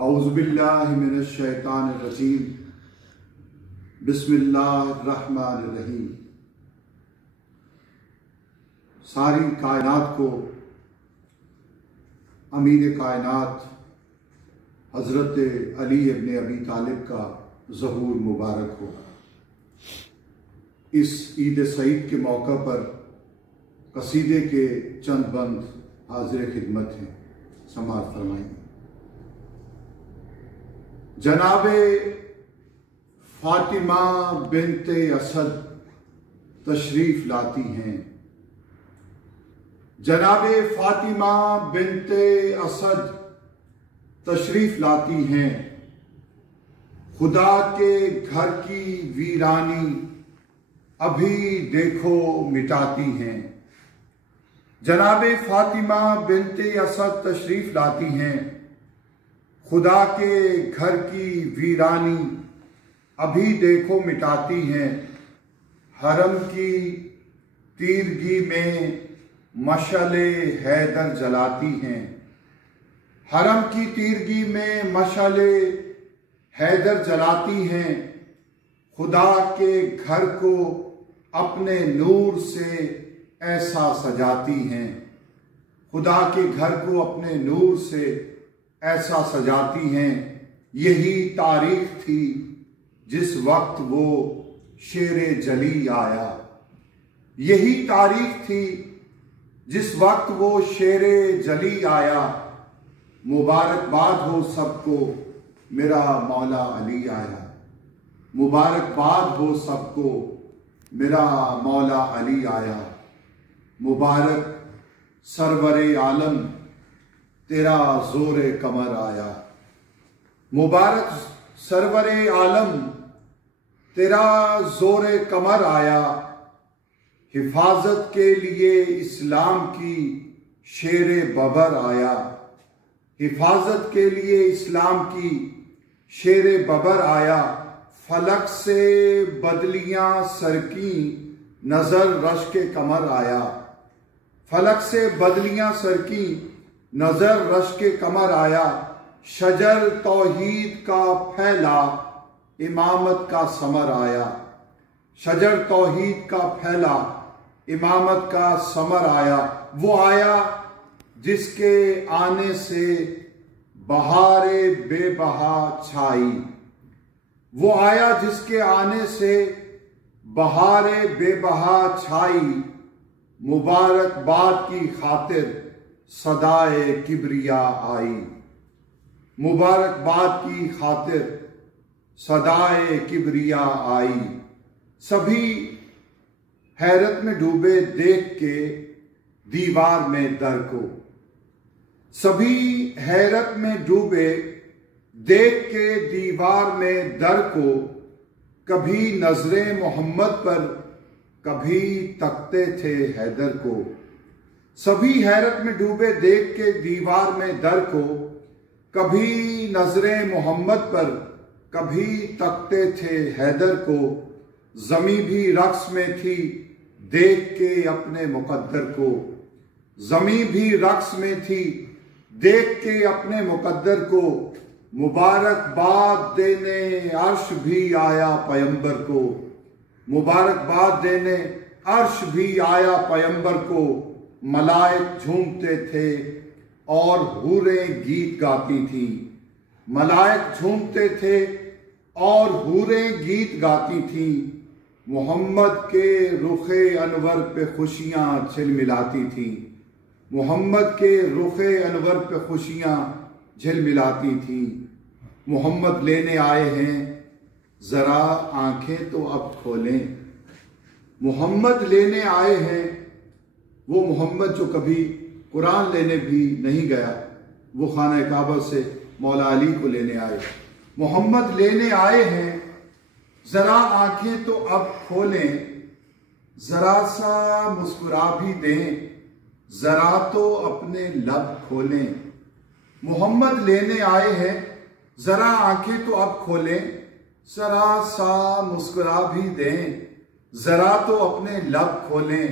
औज़ुबिल्लाहि मिनश्शैतानिर्रजीम। बिस्मिल्लाहिर्रहमानिर्रहीम। सारी कायनात को अमीर कायनात हज़रत अली इब्न अबी तालिब का ज़हूर मुबारक हो। इस ईद सईद के मौका पर कसीदे के चंद बंद हाजिर खिदमत हैं, समाअत फरमाएं। जनाबे फातिमा बिनते असद तशरीफ लाती हैं। जनाबे फातिमा बिनते असद तशरीफ लाती हैं। खुदा के घर की वीरानी अभी देखो मिटाती हैं। जनाबे फातिमा बिनते असद तशरीफ लाती हैं। खुदा के घर की वीरानी अभी देखो मिटाती हैं। हरम की तीरगी में मशाले हैदर जलाती हैं। हरम की तीरगी में मशाले हैदर जलाती हैं। खुदा के घर को अपने नूर से ऐसा सजाती हैं। खुदा के घर को अपने नूर से ऐसा सजाती हैं। यही तारीख थी जिस वक्त वो शेरे जली आया। यही तारीख थी जिस वक्त वो शेरे जली आया। मुबारकबाद हो सबको मेरा मौला अली आया। मुबारकबाद हो सबको मेरा मौला अली आया। मुबारक सरवरे आलम तेरा जोरे कमर आया। मुबारक सरवरे आलम तेरा जोरे कमर आया। हिफाजत के लिए इस्लाम की शेरे बबर आया। हिफाजत के लिए इस्लाम की शेरे बबर आया। फलक से बदलियां सरकी नजर रश के कमर आया। फलक से बदलियां सरकी नजर रश के कमर आया। शजर तौहीद का फैला इमामत का समर आया। शजर तौहीद का फैला इमामत का समर आया। वो आया जिसके आने से बहारे बेबहा छाई। वो आया जिसके आने से बहारे बेबहा छाई। मुबारकबाद की खातिर सदाए किबरिया आई। मुबारकबाद की खातिर सदाए किबरिया आई। सभी हैरत में डूबे देख के दीवार में दर को। सभी हैरत में डूबे देख के दीवार में दर को। कभी नजरे मोहम्मद पर कभी तकते थे हैदर को। सभी हैरत में डूबे देख के दीवार में दर को। कभी नजरे मोहम्मद पर कभी तकते थे हैदर को। जमी भी रक्स में थी देख के अपने मुकद्दर को। जमी भी रक्स में थी देख के अपने मुकद्दर को। मुबारकबाद देने अर्श भी आया पैगंबर को। मुबारकबाद देने अर्श भी आया पैगंबर को। मलाइक झूमते थे और हूरें गीत गाती थी। मलाइक झूमते थे और हूरें गीत गाती थी। मोहम्मद के रुखे अनवर पे खुशियां झिलमिलाती थी। मोहम्मद के रुखे अनवर पे खुशियां झिलमिलाती थी। मोहम्मद लेने आए हैं जरा आंखें तो अब खोलें। मोहम्मद लेने आए हैं वो मोहम्मद जो कभी कुरान लेने भी नहीं गया। वो खाना काबा से मौला अली को लेने आए। मोहम्मद लेने आए हैं जरा आंखें तो अब खोलें। जरा सा मुस्कुरा भी दें जरा तो अपने लब खोलें। मोहम्मद लेने आए हैं जरा आंखें तो अब खोलें। जरा सा मुस्कुरा भी दें जरा तो अपने लब खोलें।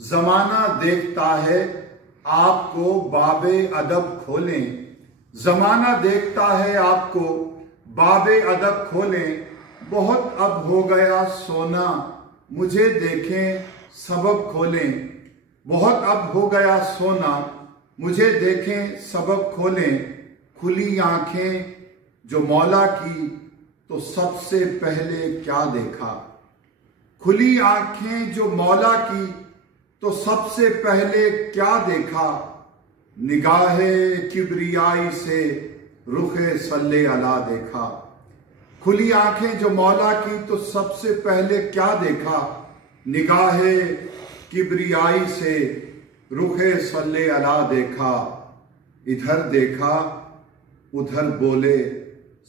जमाना देखता है आपको बाबे अदब खोलें। जमाना देखता है आपको, बाबे अदब खोलें, बहुत अब हो गया सोना, मुझे देखें सबब खोलें। बहुत अब हो गया सोना, मुझे देखें सबब खोलें। खुली आंखें जो मौला की, तो सबसे पहले क्या देखा। खुली आंखें जो मौला की, तो सबसे पहले क्या देखा। निगाहे किब्रियाई से रुखे सल्ले अला देखा। खुली आंखें जो मौला की, तो सबसे पहले क्या देखा। निगाहे किब्रियाई से रुखे सल्ले अला देखा। इधर देखा उधर बोले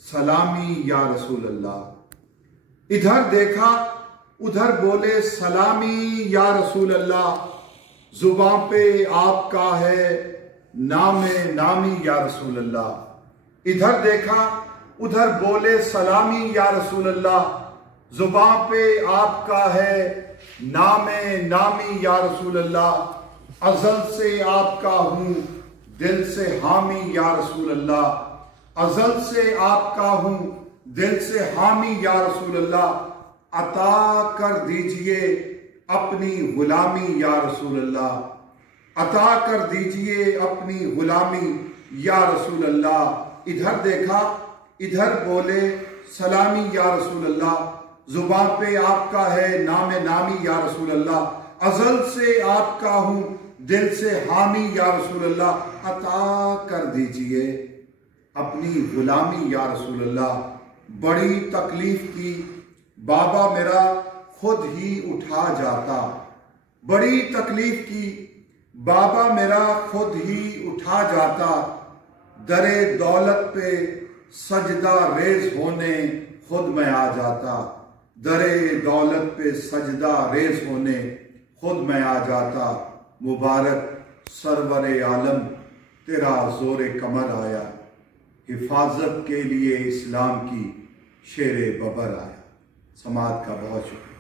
सलामी या रसूल अल्लाह। इधर देखा उधर बोले सलामी या रसूल अल्लाह। जुबां पे आपका है नामे नामी या रसूल अल्लाह। इधर देखा उधर बोले सलामी या रसूल अल्लाह। जुबां पे आपका है नामे नामी या रसूल अल्लाह। अज़ल से आपका हूं दिल से हामी या रसूल अल्लाह। अज़ल से आपका हूं दिल से हामी या रसूल अल्लाह। अता कर दीजिए अपनी गुलामी या रसूल अल्लाह। अता कर दीजिए अपनी गुलामी या रसूल अल्लाह। इधर देखा इधर बोले सलामी या रसूल अल्लाह। जुबान पे आपका है नामे नामी या रसूल अल्लाह। अज़ल से आपका हूं दिल से हामी या रसूल अल्लाह। अता कर दीजिए अपनी गुलामी या रसूल अल्लाह। बड़ी तकलीफ की बाबा मेरा खुद ही उठा जाता। बड़ी तकलीफ की बाबा मेरा खुद ही उठा जाता। दरे दौलत पे सजदा रेज होने खुद मैं आ जाता। दरे दौलत पे सजदा रेज होने खुद मैं आ जाता। मुबारक सरवरे आलम तेरा जोरे कमर आया। हिफाजत के लिए इस्लाम की शेरे बबर आया। समाज का बहुत शुक्रिया।